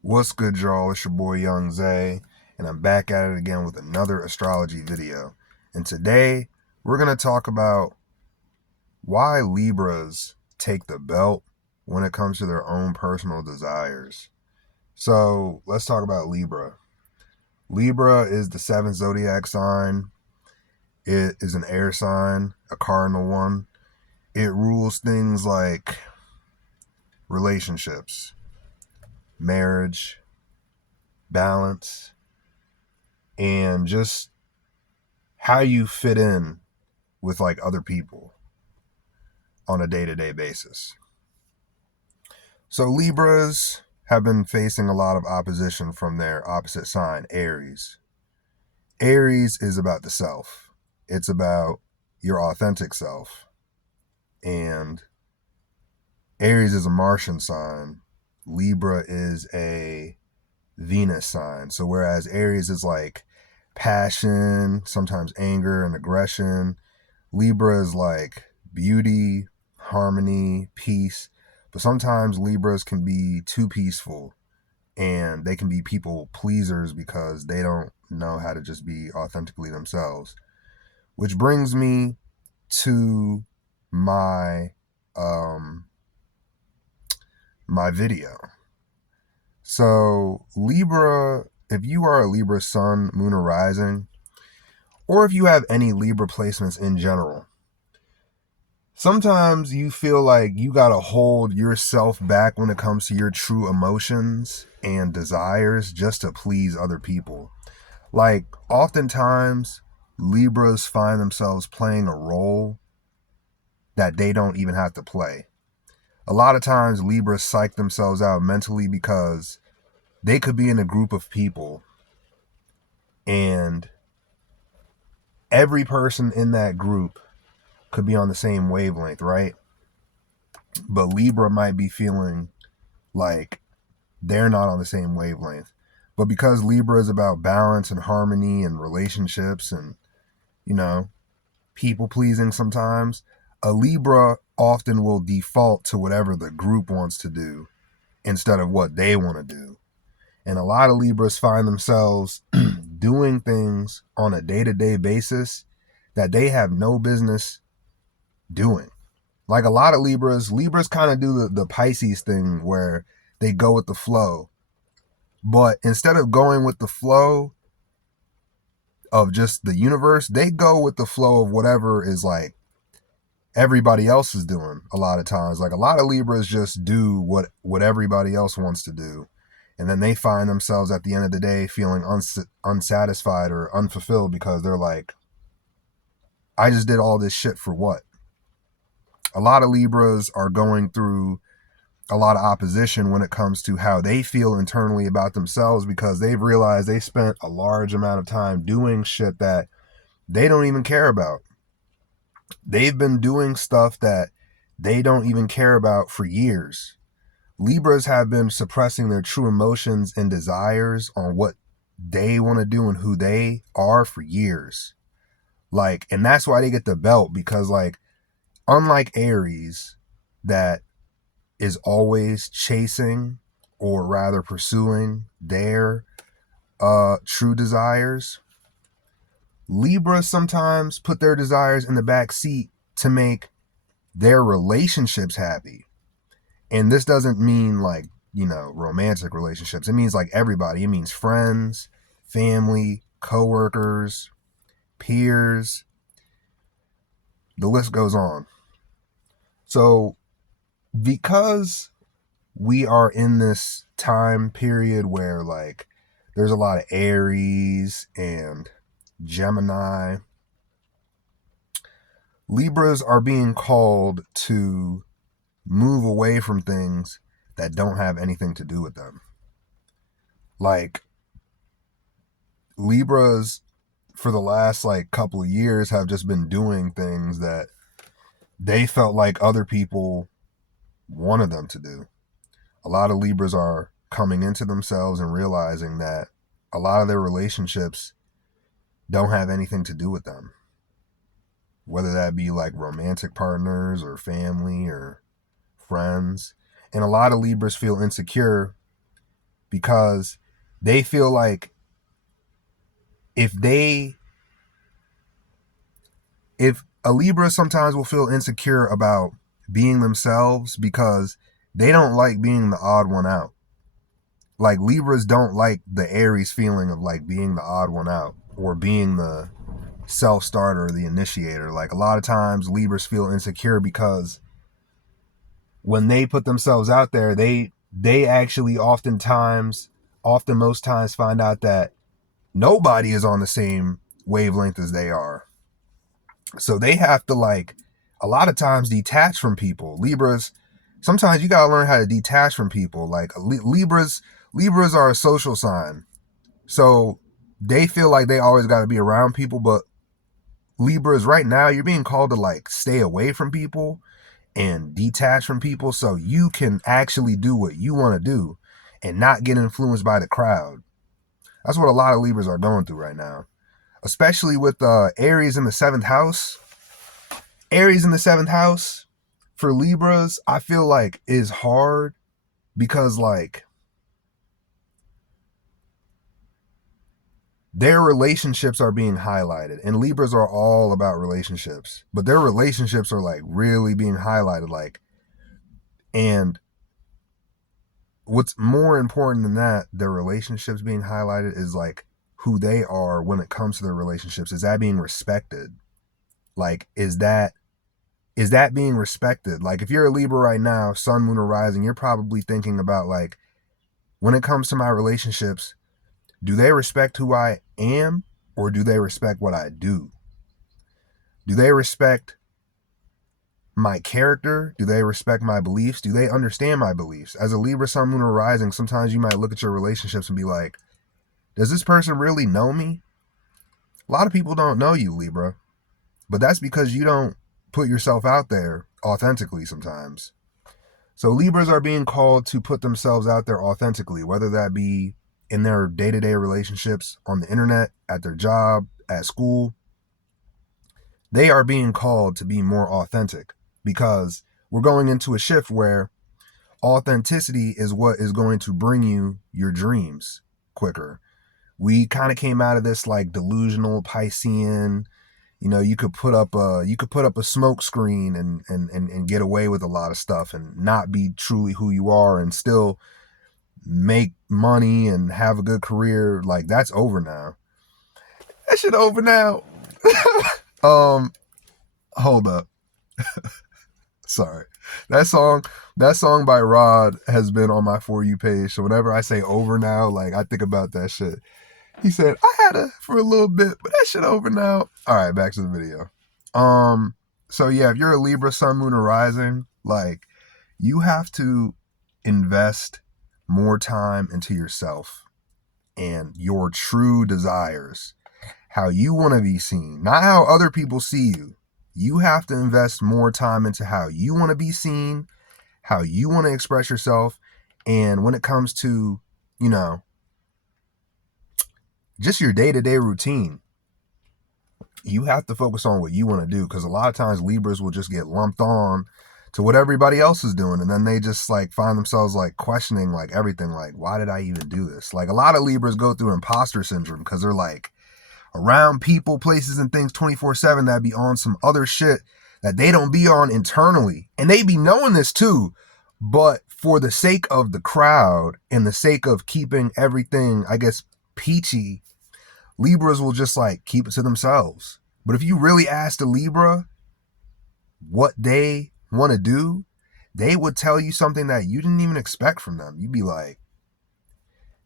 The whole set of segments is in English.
What's good, y'all? It's your boy Young Zay, and I'm back at it again with another astrology video. And today, we're going to talk about why Libras take the belt when it comes to their own personal desires. So, let's talk about Libra. Libra is the seventh zodiac sign. It is an air sign, a cardinal one. It rules things like relationships, marriage, balance, and just how you fit in with like other people on a day-to-day basis. So Libras have been facing a lot of opposition from their opposite sign, Aries. Aries is about the self. It's about your authentic self. And Aries is a Martian sign. Libra is a Venus sign. So whereas Aries is like passion, sometimes anger and aggression, Libra is like beauty, harmony, peace. But sometimes Libras can be too peaceful and they can be people pleasers because they don't know how to just be authentically themselves. Which brings me to my my video. So Libra, if you are a Libra sun, moon, or rising, or if you have any Libra placements in general, sometimes you feel like you got to hold yourself back when it comes to your true emotions and desires just to please other people. Like, oftentimes, Libras find themselves playing a role that they don't even have to play. A lot of times, Libras psych themselves out mentally because they could be in a group of people and every person in that group could be on the same wavelength, right? But Libra might be feeling like they're not on the same wavelength. But because Libra is about balance and harmony and relationships and, you know, people pleasing sometimes, a Libra often will default to whatever the group wants to do instead of what they want to do. And a lot of Libras find themselves doing things on a day-to-day basis that they have no business doing. Like a lot of Libras kind of do the Pisces thing where they go with the flow. But instead of going with the flow of just the universe, they go with the flow of whatever is like everybody else is doing a lot of times. Like a lot of Libras just do what everybody else wants to do. And then they find themselves at the end of the day feeling unsatisfied or unfulfilled because they're like, I just did all this shit for what? A lot of Libras are going through a lot of opposition when it comes to how they feel internally about themselves because they've realized they spent a large amount of time doing shit that they don't even care about. They've been doing stuff that they don't even care about for years. Libras have been suppressing their true emotions and desires on what they want to do and who they are for years. Like, and that's why they get the belt because, like, unlike Aries, that is always chasing or rather pursuing their true desires, Libras sometimes put their desires in the back seat to make their relationships happy. And this doesn't mean like, romantic relationships. It means like everybody. It means friends, family, coworkers, peers. The list goes on. So because we are in this time period where like there's a lot of Aries and Gemini, Libras are being called to move away from things that don't have anything to do with them. Like Libras for the last like couple of years have just been doing things that they felt like other people wanted them to do. A lot of Libras are coming into themselves and realizing that a lot of their relationships don't have anything to do with them. Whether that be like romantic partners or family or friends. And a lot of Libras feel insecure because they feel like if a Libra sometimes will feel insecure about being themselves because they don't like being the odd one out. Like Libras don't like the Aries feeling of like being the odd one out or being the self-starter or the initiator. Like a lot of times Libras feel insecure because when they put themselves out there, they actually often most times find out that nobody is on the same wavelength as they are. So they have to like a lot of times detach from people. Libras, sometimes you gotta learn how to detach from people. Like Libras are a social sign. So they feel like they always gotta be around people, but Libras right now, you're being called to like stay away from people and detach from people so you can actually do what you want to do and not get influenced by the crowd. That's what a lot of Libras are going through right now, especially with Aries in the seventh house. Aries in the seventh house for Libras, I feel like is hard because like their relationships are being highlighted, and Libras are all about relationships, but their relationships are like really being highlighted. Like, and what's more important than that, their relationships being highlighted is like who they are when it comes to their relationships. Is that being respected? Like, is that being respected? Like, if you're a Libra right now, Sun, Moon, or Rising, you're probably thinking about like, when it comes to my relationships, do they respect who I am or do they respect what I do? Do they respect my character? Do they respect my beliefs? Do they understand my beliefs? As a Libra, Sun, Moon, or Rising, sometimes you might look at your relationships and be like, does this person really know me? A lot of people don't know you, Libra, but that's because you don't put yourself out there authentically sometimes. So Libras are being called to put themselves out there authentically, whether that be in their day-to-day relationships, on the internet, at their job, at school. They are being called to be more authentic because we're going into a shift where authenticity is what is going to bring you your dreams quicker. We kind of came out of this like delusional Piscean, you could put up a smoke screen and get away with a lot of stuff and not be truly who you are and still make money and have a good career. Like, that's over now. That shit over now. Hold up. Sorry. That song by Rod has been on my For You page. So whenever I say over now, like I think about that shit. He said, I had it for a little bit, but that shit over now. All right, back to the video. So yeah, if you're a Libra, Sun, Moon, or Rising, like you have to invest more time into yourself and your true desires, how you want to be seen, not how other people see you. You have to invest more time into how you want to be seen, how you want to express yourself. And when it comes to, just your day-to-day routine, you have to focus on what you want to do, because a lot of times Libras will just get lumped on to what everybody else is doing, and then they just like find themselves like questioning like everything, like why did I even do this? Like a lot of Libras go through imposter syndrome because they're like around people, places, and things 24/7 that be on some other shit that they don't be on internally, and they be knowing this too, but for the sake of the crowd and the sake of keeping everything, I guess, peachy, Libras will just like keep it to themselves. But if you really ask a Libra what they want to do, they would tell you something that you didn't even expect from them. You'd be like,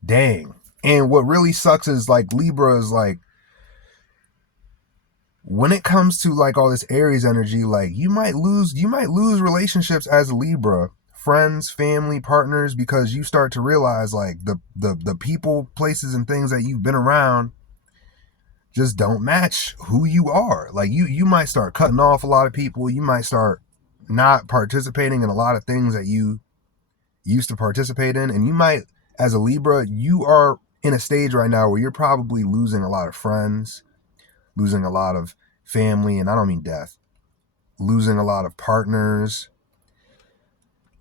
dang. And what really sucks is like Libra is like, when it comes to like all this Aries energy, like you might lose relationships as a Libra, friends, family, partners, because you start to realize like the people, places, and things that you've been around just don't match who you are. Like you might start cutting off a lot of people. You might start not participating in a lot of things that you used to participate in. And you might, as a Libra, you are in a stage right now where you're probably losing a lot of friends, losing a lot of family, and I don't mean death, losing a lot of partners,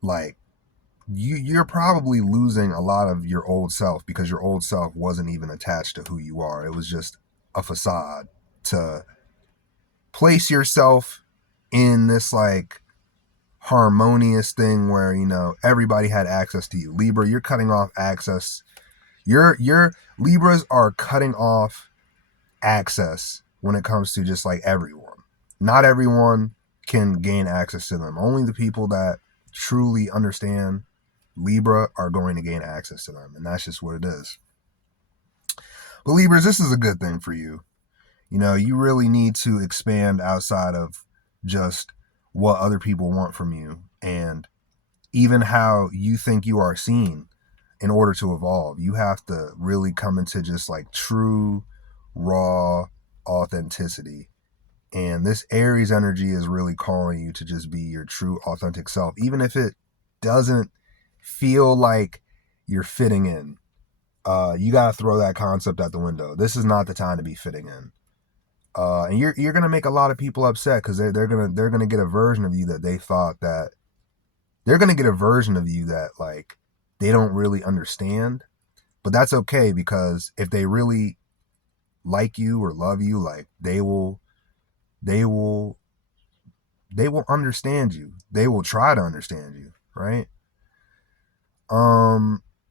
like you're probably losing a lot of your old self because your old self wasn't even attached to who you are. It was just a facade to place yourself in this like harmonious thing where, you know, everybody had access to you. Libra, you're cutting off access. Your Libras are cutting off access when it comes to just like everyone. Not everyone can gain access to them. Only the people that truly understand Libra are going to gain access to them, and that's just what it is. But Libras, this is a good thing for you. You know, you really need to expand outside of just what other people want from you and even how you think you are seen in order to evolve. You have to really come into just like true, raw authenticity. And this Aries energy is really calling you to just be your true, authentic self, even if it doesn't feel like you're fitting in. You got to throw that concept out the window. This is not the time to be fitting in. And you're gonna make a lot of people upset because they're gonna get a version of you that they thought that they're gonna get a version of you that like they don't really understand. But that's okay because if they really like you or love you, like they will understand you. They will try to understand you, right?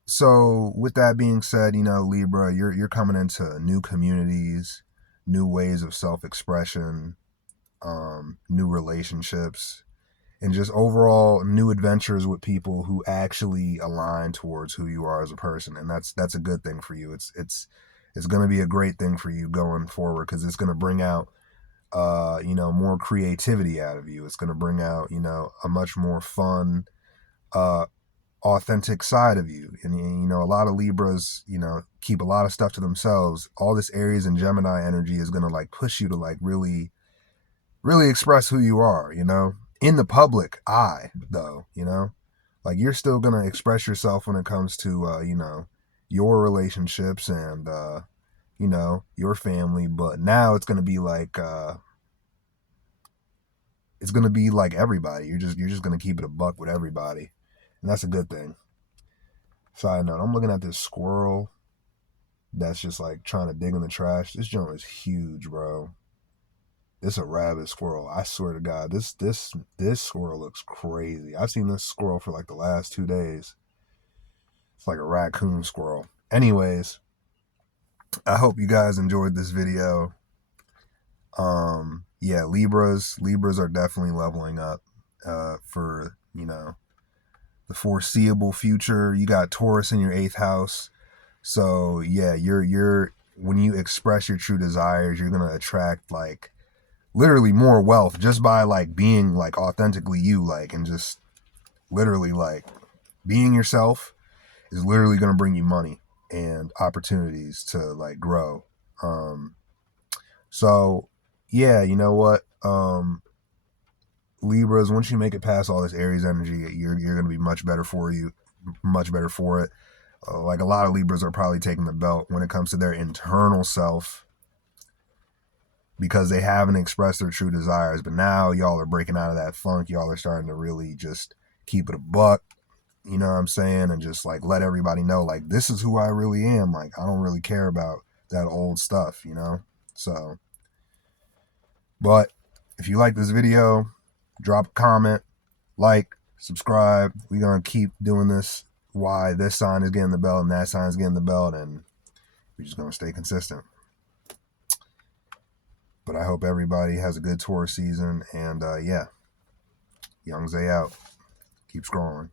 So with that being said, you know, Libra, you're coming into new communities, new ways of self-expression, new relationships, and just overall new adventures with people who actually align towards who you are as a person. And that's a good thing for you. It's going to be a great thing for you going forward because it's going to bring out you know, more creativity out of you. It's going to bring out, you know, a much more fun uh authentic side of you. And you know, a lot of Libras, you know, keep a lot of stuff to themselves. All this Aries and Gemini energy is going to like push you to like really express who you are, you know, in the public eye though, you know, like you're still going to express yourself when it comes to you know, your relationships and you know, your family, but now it's going to be like it's going to be like everybody. You're just going to keep it a buck with everybody. And that's a good thing. Side note, I'm looking at this squirrel that's just like trying to dig in the trash. This joint is huge, bro. It's a rabbit squirrel. I swear to God, this squirrel looks crazy. I've seen this squirrel for like the last 2 days. It's like a raccoon squirrel. Anyways, I hope you guys enjoyed this video. Yeah, Libras are definitely leveling up for, you know, the foreseeable future. You got Taurus in your 8th house. So yeah, you're when you express your true desires, you're gonna attract like literally more wealth just by like being like authentically you, like, and just literally like being yourself is literally gonna bring you money and opportunities to like grow. So yeah, you know what? Libras, once you make it past all this Aries energy, you're gonna be much better for you, much better for it. Like a lot of Libras are probably taking the belt when it comes to their internal self because they haven't expressed their true desires. But now y'all are breaking out of that funk. Y'all are starting to really just keep it a buck, you know what I'm saying? And just like let everybody know, like, this is who I really am. Like, I don't really care about that old stuff, you know? So, but if you like this video, drop a comment, like, subscribe. We're going to keep doing this. Why this sign is getting the belt and that sign is getting the belt, and we're just going to stay consistent. But I hope everybody has a good Taurus season, and yeah, Young Zay out. Keep scrolling.